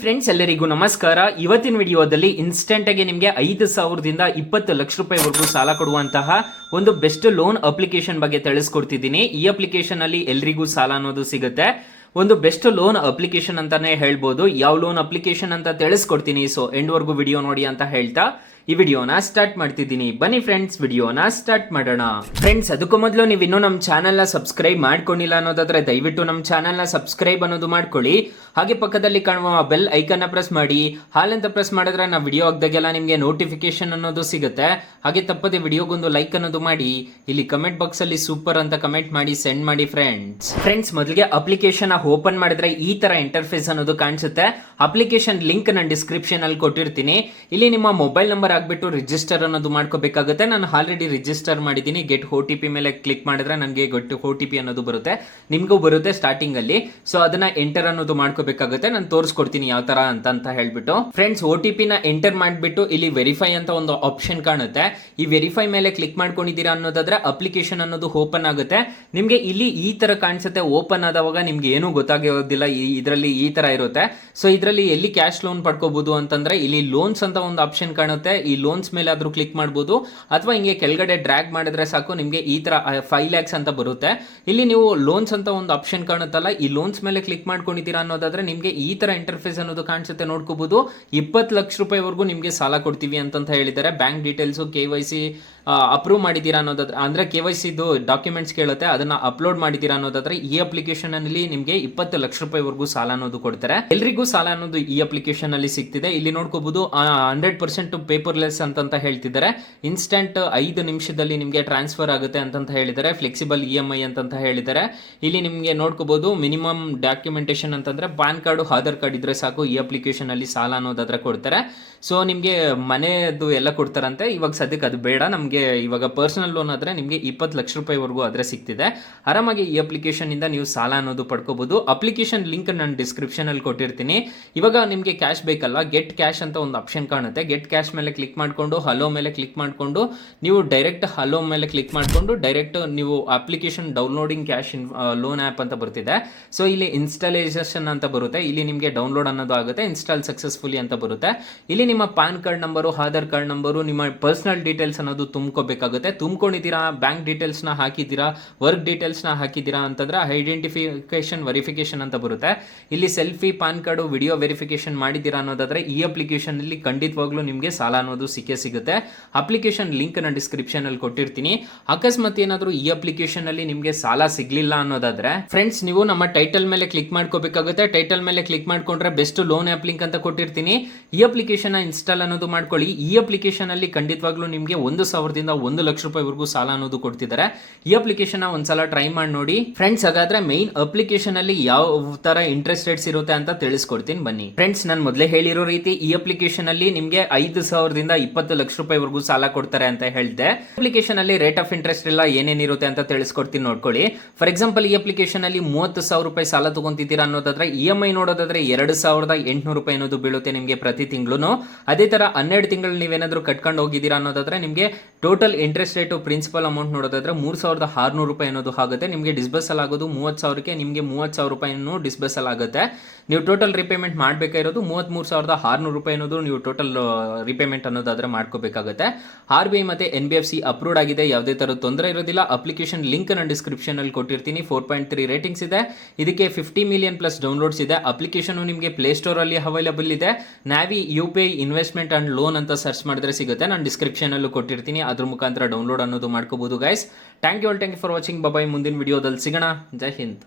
Friends, ಎಲ್ಲರಿಗೂ ನಮಸ್ಕಾರ. ಇವತ್ತಿನ ವಿಡಿಯೋದಲ್ಲಿ ಇನ್ಸ್ಟೆಂಟ್ ಆಗಿ ನಿಮಗೆ 5,000ದಿಂದ 20 ಲಕ್ಷ ರೂಪಾಯಿವರೆಗೂ ಸಾಲ ಕೊಡುವಂತಹ ಒಂದು ಬೆಸ್ಟ್ ಲೋನ್ ಅಪ್ಲಿಕೇಶನ್ ಬಗ್ಗೆ ತಿಳಿಸ್ಕೊಡ್ತಿದ್ದೀನಿ. ಈ ಅಪ್ಲಿಕೇಶನ್ ಅಲ್ಲಿ ಎಲ್ರಿಗೂ ಸಾಲ ಅನ್ನೋದು ಸಿಗುತ್ತೆ. ಒಂದು ಬೆಸ್ಟ್ ಲೋನ್ ಅಪ್ಲಿಕೇಶನ್ ಅಂತಾನೆ ಹೇಳ್ಬೋದು. ಯಾವ ಲೋನ್ ಅಪ್ಲಿಕೇಶನ್ ಅಂತ ತಿಳಿಸ್ಕೊಡ್ತೀನಿ. ಸೊ ಎಂಡ್ ವರ್ಗೂ ವಿಡಿಯೋ ನೋಡಿ ಅಂತ ಹೇಳ್ತಾ ಈ ವಿಡಿಯೋನ ಸ್ಟಾರ್ಟ್ ಮಾಡ್ತಿದ್ದೀನಿ. ಬನ್ನಿ ಫ್ರೆಂಡ್ಸ್, ವಿಡಿಯೋನ ಸ್ಟಾರ್ಟ್ ಮಾಡೋಣ. ಫ್ರೆಂಡ್ಸ್, ಅದಕ್ಕೂ ಮೊದಲು ನೀವು ಇನ್ನೂ ನಮ್ಮ ಚಾನೆಲ್ನ ಸಬ್ಸ್ಕ್ರೈಬ್ ಮಾಡ್ಕೊಂಡಿಲ್ಲ ಅನ್ನೋದಾದ್ರೆ ದಯವಿಟ್ಟು ನಮ್ಮ ಚಾನೆಲ್ನ ಸಬ್ಸ್ಕ್ರೈಬ್ ಅನ್ನೋದು ಮಾಡ್ಕೊಳ್ಳಿ. ಹಾಗೆ ಪಕ್ಕದಲ್ಲಿ ಕಾಣುವ ಬೆಲ್ ಐಕನ್ನ ಪ್ರೆಸ್ ಮಾಡಿ. ಹಾಲಂತ ಪ್ರೆಸ್ ಮಾಡಿದ್ರೆ ನಾವು ವಿಡಿಯೋ ಹಾಕ್ದಾಗೆಲ್ಲ ನಿಮಗೆ ನೋಟಿಫಿಕೇಶನ್ ಅನ್ನೋದು ಸಿಗುತ್ತೆ. ಹಾಗೆ ತಪ್ಪದೆ ವಿಡಿಯೋಗೊಂದು ಲೈಕ್ ಅನ್ನೋದು ಮಾಡಿ. ಇಲ್ಲಿ ಕಮೆಂಟ್ ಬಾಕ್ಸ್ ಅಲ್ಲಿ ಸೂಪರ್ ಅಂತ ಕಮೆಂಟ್ ಮಾಡಿ ಸೆಂಡ್ ಮಾಡಿ ಫ್ರೆಂಡ್ಸ್. ಮೊದಲಿಗೆ ಅಪ್ಲಿಕೇಶನ್ ಓಪನ್ ಮಾಡಿದ್ರೆ ಈ ತರ ಇಂಟರ್ಫೇಸ್ ಅನ್ನೋದು ಕಾಣಿಸುತ್ತೆ. ಅಪ್ಲಿಕೇಶನ್ ಲಿಂಕ್ ನಾನು ಡಿಸ್ಕ್ರಿಪ್ಷನ್ ಅಲ್ಲಿ ಕೊಟ್ಟಿರ್ತೀನಿ. ಇಲ್ಲಿ ನಿಮ್ಮ ಮೊಬೈಲ್ ನಂಬರ್ ಆಗ್ಬಿಟ್ಟು ರಿಜಿಸ್ಟರ್ ಅನ್ನೋದು ಮಾಡ್ಕೋಬೇಕಾಗುತ್ತೆ. ನಾನು ಆಲ್ರೆಡಿ ರಿಜಿಸ್ಟರ್ ಮಾಡಿದ್ದೀನಿ. ಗೆಟ್ OTP ಮೇಲೆ ಕ್ಲಿಕ್ ಮಾಡಿದ್ರೆ ನನಗೆ ಗೆಟ್ OTP ಅನ್ನೋದು ಬರುತ್ತೆ, ನಿಮಗೂ ಬರುತ್ತೆ ಸ್ಟಾರ್ಟಿಂಗ್ ಅಲ್ಲಿ. ಸೊ ಅದನ್ನ ಎಂಟರ್ ಅನ್ನೋದು ಮಾಡ್ಕೋಬೇಕಾಗುತ್ತೆ. ನಾನು ತೋರಿಸ್ಕೊಡ್ತೀನಿ ಯಾವ ತರ ಅಂತ ಹೇಳ್ಬಿಟ್ಟು. ಫ್ರೆಂಡ್ಸ್, OTP ನ ಎಂಟರ್ ಮಾಡಿಬಿಟ್ಟು ಇಲ್ಲಿ ವೆರಿಫೈ ಅಂತ ಒಂದು ಆಪ್ಷನ್ ಕಾಣುತ್ತೆ. ಈ ವೆರಿಫೈ ಮೇಲೆ ಕ್ಲಿಕ್ ಮಾಡ್ಕೊಂಡಿದ್ದೀರಾ ಅನ್ನೋದಾದ್ರೆ ಅಪ್ಲಿಕೇಶನ್ ಅನ್ನೋದು ಓಪನ್ ಆಗುತ್ತೆ. ನಿಮ್ಗೆ ಇಲ್ಲಿ ಈ ತರ ಕಾಣಿಸುತ್ತೆ. ಓಪನ್ ಆದವಾಗ ನಿಮ್ಗೆ ಏನೂ ಗೊತ್ತಾಗೋದಿಲ್ಲ. ಇದರಲ್ಲಿ ಈ ತರ ಇರುತ್ತೆ. ಸೊ ಇದರಲ್ಲಿ ಎಲ್ಲಿ ಕ್ಯಾಶ್ ಲೋನ್ ಪಡ್ಕೋಬಹುದು ಅಂತಂದ್ರೆ ಇಲ್ಲಿ ಲೋನ್ಸ್ ಅಂತ ಒಂದು ಆಪ್ಷನ್ ಕಾಣುತ್ತೆ. ಈ ಲೋನ್ಸ್ ಮೇಲೆ ಆದ್ರೂ ಕ್ಲಿಕ್ ಮಾಡಬಹುದು, ಅಥವಾ ಹಿಂಗೆ ಕೆಳಗಡೆ ಡ್ರ್ಯಾಗ್ ಮಾಡಿದ್ರೆ ಸಾಕು ನಿಮ್ಗೆ ಈ ತರ 5 lakhs ಅಂತ ಬರುತ್ತೆ. ಇಲ್ಲಿ ನೀವು ಲೋನ್ಸ್ ಅಂತ ಒಂದು ಆಪ್ಷನ್ ಕಾಣುತ್ತಲ್ಲ, ಈ ಲೋನ್ಸ್ ಮೇಲೆ ಕ್ಲಿಕ್ ಮಾಡ್ಕೊಂಡಿದ್ದೀರಾ ಅನ್ನೋದಾದ್ರೆ ನಿಮ್ಗೆ ಈ ತರ ಇಂಟರ್ಫೇಸ್ ಅನ್ನೋದು ಕಾಣಿಸುತ್ತೆ. ನೋಡ್ಕೋಬಹುದು. 20 ಲಕ್ಷ ರೂಪಾಯಿವರೆಗೂ ನಿಮ್ಗೆ ಸಾಲ ಕೊಡ್ತೀವಿ ಅಂತ ಹೇಳಿದ್ದಾರೆ. ಬ್ಯಾಂಕ್ ಡೀಟೇಲ್ಸ್, KYC ಅಪ್ರೂವ್ ಮಾಡಿದ್ದೀರಾ ಅನ್ನೋದಾದ್ರೆ, ಅಂದ್ರೆ KYC ಡಾಕ್ಯುಮೆಂಟ್ಸ್ ಕೇಳುತ್ತೆ, ಅದನ್ನ ಅಪ್ಲೋಡ್ ಮಾಡಿದ್ದೀರಾ ಅನ್ನೋದಾದ್ರೆ ಈ ಅಪ್ಲಿಕೇಶನ್ ಅಲ್ಲಿ ನಿಮ್ಗೆ 20 ಲಕ್ಷ ರೂಪಾಯಿವರೆಗೂ ಸಾಲ ಅನ್ನೋದು ಕೊಡ್ತಾರೆ. ಎಲ್ರಿಗೂ ಸಾಲ ಅನ್ನೋದು ಈ ಅಪ್ಲಿಕೇಶನ್ ಅಲ್ಲಿ ಸಿಗ್ತಿದೆ. ಇಲ್ಲಿ ನೋಡ್ಕೋಬಹುದು 100% ಪೇಪರ್ಲೆಸ್ ಅಂತ ಹೇಳ್ತಿದ್ದಾರೆ. ಇನ್ಸ್ಟೆಂಟ್ 5 ನಿಮಿಷದಲ್ಲಿ ನಿಮ್ಗೆ ಟ್ರಾನ್ಸ್ಫರ್ ಆಗುತ್ತೆ ಅಂತ ಹೇಳಿದ್ದಾರೆ. ಫ್ಲೆಕ್ಸಿಬಲ್ EMI ಅಂತ ಹೇಳಿದ್ದಾರೆ. ಇಲ್ಲಿ ನಿಮ್ಗೆ ನೋಡ್ಕೋಬಹುದು ಮಿನಿಮಮ್ ಡಾಕ್ಯುಮೆಂಟೇಶನ್ ಅಂತಂದ್ರೆ ಪಾನ್ ಕಾರ್ಡ್, ಆಧಾರ್ ಕಾರ್ಡ್ ಇದ್ರೆ ಸಾಕು ಈ ಅಪ್ಲಿಕೇಶನ್ ಅಲ್ಲಿ ಸಾಲ ಅನ್ನೋದಾದ್ರೆ ಕೊಡ್ತಾರೆ. ಸೊ ನಿಮ್ಗೆ ಮನೆದು ಎಲ್ಲ ಕೊಡ್ತಾರಂತೆ. ಇವಾಗ ಸದ್ಯಕ್ಕೆ ಅದು ಬೇಡ ನಮ್ಗೆ. ಇವಾಗ ಪರ್ಸನಲ್ ಲೋನ್ ಆದ್ರೆ ನಿಮ್ಗೆ 20 ಲಕ್ಷ ರೂಪಾಯಿವರೆಗೂ ಆದ್ರೆ ಸಿಗ್ತಿದೆ. ಆರಾಮಾಗಿ ಈ ಅಪ್ಲಿಕೇಶನ್ ಇಂದ ನೀವು ಸಾಲ ಅನ್ನೋದು ಪಡ್ಕೋಬಹುದು. ಅಪ್ಲಿಕೇಶನ್ ಲಿಂಕ್ ನಾನು ಡಿಸ್ಕ್ರಿಪ್ಷನ್ ಅಲ್ಲಿ ಕೊಟ್ಟಿರ್ತೀನಿ. ಇವಾಗ ನಿಮ್ಗೆ ಕ್ಯಾಶ್ ಬೇಕಲ್ಲ, ಗೆಟ್ ಕ್ಯಾಶ್ ಅಂತ ಒಂದು ಆಪ್ಷನ್ ಕಾಣುತ್ತೆ. ಗೆಟ್ ಕ್ಯಾಶ್ ಮೇಲೆ ಕ್ಲಿಕ್ ಮಾಡ್ಕೊಂಡು ಹಲೋ ಮೇಲೆ ಕ್ಲಿಕ್ ಮಾಡ್ಕೊಂಡು ನೀವು ಡೈರೆಕ್ಟ್ ಹಲೋ ಮೇಲೆ ಕ್ಲಿಕ್ ಮಾಡ್ಕೊಂಡು ಡೈರೆಕ್ಟ್ ನೀವು application downloading cash loan app ಅಂತ ಬರ್ತಿದೆ. ಸೊ ಇಲ್ಲಿ ಇನ್ಸ್ಟಾಲೇಷನ್ ಅಂತ ಬರುತ್ತೆ. ಇಲ್ಲಿ ನಿಮ್ಗೆ ಡೌನ್ಲೋಡ್ ಅನ್ನೋದು ಆಗುತ್ತೆ. ಇನ್ಸ್ಟಾಲ್ ಸಕ್ಸಸ್ಫುಲಿ ಅಂತ ಬರುತ್ತೆ. ಇಲ್ಲಿ ನಿಮ್ಮ PAN card number, Aadhaar card number, ನಿಮ್ಮ ಪರ್ಸನಲ್ ಡೀಟೇಲ್ಸ್ ಅನ್ನೋದು ತುಂಬ್ಕೋಬೇಕಾಗುತ್ತೆ. ತುಂಬ್ಕೊಂಡಿದ್ದೀರಾ, ಬ್ಯಾಂಕ್ ಡೀಟೇಲ್ಸ್ ನ ಹಾಕಿದ್ದೀರಾ, ವರ್ಕ್ ಡೀಟೇಲ್ಸ್ ನ ಹಾಕಿದ್ದೀರಾ ಅಂತಂದ್ರೆ ಐಡೆಂಟಿಫಿಕೇಶನ್ ವೆರಿಫಿಕೇಶನ್ ಅಂತ ಬರುತ್ತೆ. ಇಲ್ಲಿ selfie, PAN card, video verification ಮಾಡಿದ್ದೀರಾ ಅನ್ನೋದಾದ್ರೆ ಈ ಅಪ್ಲಿಕೇಶನ್ ಅಲ್ಲಿ ಖಂಡಿತವಾಗ್ಲೂ ನಿಮ್ಗೆ ಸಾಲ ಅನ್ನೋದು ಸಿಗುತ್ತೆ. ಅಪ್ಲಿಕೇಶನ್ ಲಿಂಕ್ ನ ಡಿಸ್ಕ್ರಿಪ್ಷನ್ ಅಲ್ಲಿ ಕೊಟ್ಟಿರ್ತೀನಿ. ಅಕಸ್ಮಾತ್ ಏನಾದ್ರೂ ಈ ಅಪ್ಲಿಕೇಶನ್ ಅಲ್ಲಿ ನಿಮ್ಗೆ ಸಾಲ ಸಿಗ್ಲಿಲ್ಲ ಅನ್ನೋದಾದ್ರೆ ಫ್ರೆಂಡ್ಸ್, ನೀವು ನಮ್ಮ ಟೈಟಲ್ ಮೇಲೆ ಕ್ಲಿಕ್ ಮಾಡ್ಕೋಬೇಕಾಗುತ್ತೆ. ಟೈಟಲ್ ಮೇಲೆ ಕ್ಲಿಕ್ ಮಾಡ್ಕೊಂಡ್ರೆ ಬೆಸ್ಟ್ ಲೋನ್ ಆಪ್ ಲಿಂಕ್ ಅಂತ ಕೊಟ್ಟಿರ್ತೀನಿ. ಈ ಅಪ್ಲಿಕೇಶನ್ ಇನ್ಸ್ಟಾಲ್ ಅನ್ನೋದು ಮಾಡ್ಕೊಳ್ಳಿ. ಈ ಅಪ್ಲಿಕೇಶನ್ ಅಲ್ಲಿ ಖಂಡಿತವಾಗ್ಲೂ ನಿಮ್ಗೆ 1,000ದಿಂದ 1 ಲಕ್ಷ ರೂಪಾಯಿವರೆಗೂ ಸಾಲ ಅನ್ನೋದು ಕೊಡ್ತಿದ್ದಾರೆ. ಈ ಅಪ್ಲಿಕೇಶನ್ ಒಂದ್ಸಲ ಟ್ರೈ ಮಾಡಿ ನೋಡಿ ಫ್ರೆಂಡ್ಸ್. ಹಾಗಾದ್ರೆ ಮೈನ್ ಅಪ್ಲಿಕೇಶನ್ ಅಲ್ಲಿ ಯಾವ ತರ ಇಂಟ್ರೆಸ್ಟ್ ರೇಟ್ಸ್ ಇರುತ್ತೆ ಅಂತ ತಿಳಿಸ್ಕೊಡ್ತೀನಿ ಬನ್ನಿ. ಫ್ರೆಂಡ್ಸ್, ನಾನು ಮೊದಲೇ ಹೇಳಿರೋ ರೀತಿ ಈ ಅಪ್ಲಿಕೇಶನ್ ಅಲ್ಲಿ ನಿಮ್ಗೆ 5,000ದಿಂದ 20 ಲಕ್ಷ ರೂಪಾಯಿವರೆಗೂ ಸಾಲ ಕೊಡ್ತಾರೆ ಅಂತ ಹೇಳಿದೆ. ಅಪ್ಲಿಕೇಶನ್ ಅಲ್ಲಿ ರೇಟ್ ಆಫ್ ಇಂಟ್ರೆಸ್ಟ್ ಎಲ್ಲ ಏನೇನಿರುತ್ತೆ ಅಂತ ತಿಳಿಸ್ಕೊಡ್ತೀನಿ, ನೋಡ್ಕೊಳ್ಳಿ. ಫಾರ್ ಎಕ್ಸಾಂಪಲ್, ಈ ಅಪ್ಲಿಕೇಶನ್ ಅಲ್ಲಿ 30,000 ರೂಪಾಯಿ ಸಾಲ ತಗೊಂತಿದ್ದೀರಾ ಅನ್ನೋದಾದ್ರೆ EMI ನೋಡೋದಾದ್ರೆ 2,800 ರೂಪಾಯಿ ಅನ್ನೋದು ಬೀಳುತ್ತೆ ನಿಮ್ಗೆ ಪ್ರತಿ ತಿಂಗಳು. ಅದೇ ತರ 12 ತಿಂಗಳು ನೀವೇನಾದ್ರೂ ಕಟ್ಕೊಂಡು ಹೋಗಿದ್ದೀರಾ ಅನ್ನೋದಾದ್ರೆ ನಿಮ್ಗೆ total interest rate principal amount ನೋಡೋದಾದ್ರೆ 3,600 ರೂಪಾಯಿ ಅನ್ನೋದು ಆಗುತ್ತೆ. ನಿಮಗೆ ಡಿಸ್ಬರ್ಸಲ್ ಆಗೋದು 30,000ಕ್ಕೆ ನಿಮಗೆ 30,000 ರೂಪಾಯಿನೂ ಡಿಸ್ಬರ್ಸಲ್ ಆಗುತ್ತೆ. ನೀವು ಟೋಟಲ್ ರಿಪೇಮೆಂಟ್ ಮಾಡಬೇಕಾಗಿರೋದು 33,600 ರೂಪಾಯಿ ಅನ್ನೋದು ನೀವು ಟೋಟಲ್ ರಿಪೇಮೆಂಟ್ ಅನ್ನೋದಾದ್ರೆ ಮಾಡ್ಕೋಬೇಕಾಗುತ್ತೆ. RBI ಮತ್ತೆ NBFC ಅಪ್ರೂವ್ಡ್ ಆಗಿದೆ. ಯಾವುದೇ ತರ ತೊಂದರೆ ಇರೋದಿಲ್ಲ. ಅಪ್ಲಿಕೇಶನ್ ಲಿಂಕ್ ನಾನು ಡಿಸ್ಕ್ರಿಪ್ಷನ್ ಅಲ್ಲಿ ಕೊಟ್ಟಿರ್ತೀನಿ. 4.3 ರೇಟಿಂಗ್ಸ್ ಇದೆ. ಇದಕ್ಕೆ 50 ಮಿಲಿಯನ್ ಪ್ಲಸ್ ಡೌನ್ಲೋಡ್ಸ್ ಇದೆ. ಅಪ್ಲಿಕೇಶನ್ ನಿಮಗೆ ಪ್ಲೇ ಸ್ಟೋರ್ ಅಲ್ಲಿ ಅವೈಲೇಬಲ್ ಇದೆ. ನಾವಿ UPI ಇನ್ವೆಸ್ಟ್ಮೆಂಟ್ ಅಂಡ್ ಲೋನ್ ಅಂತ ಸರ್ಚ್ ಮಾಡಿದ್ರೆ ಸಿಗುತ್ತೆ. ನಾನು ಡಿಸ್ಕ್ರಿಪ್ಷನ್ ಅಲ್ಲೂ ಕೊಟ್ಟಿರ್ತೀನಿ. ಅದ್ರ ಮುಖಾಂತರ ಡೌನ್ಲೋಡ್ ಅನ್ನೋದು ಮಾಡ್ಕೋಬಹುದು guys. Thank you for watching. Bye. ಮುಂದಿನ ವಿಡಿಯೋದಲ್ಲಿ ಸಿಗೋಣ. ಜೈ ಹಿಂದ್.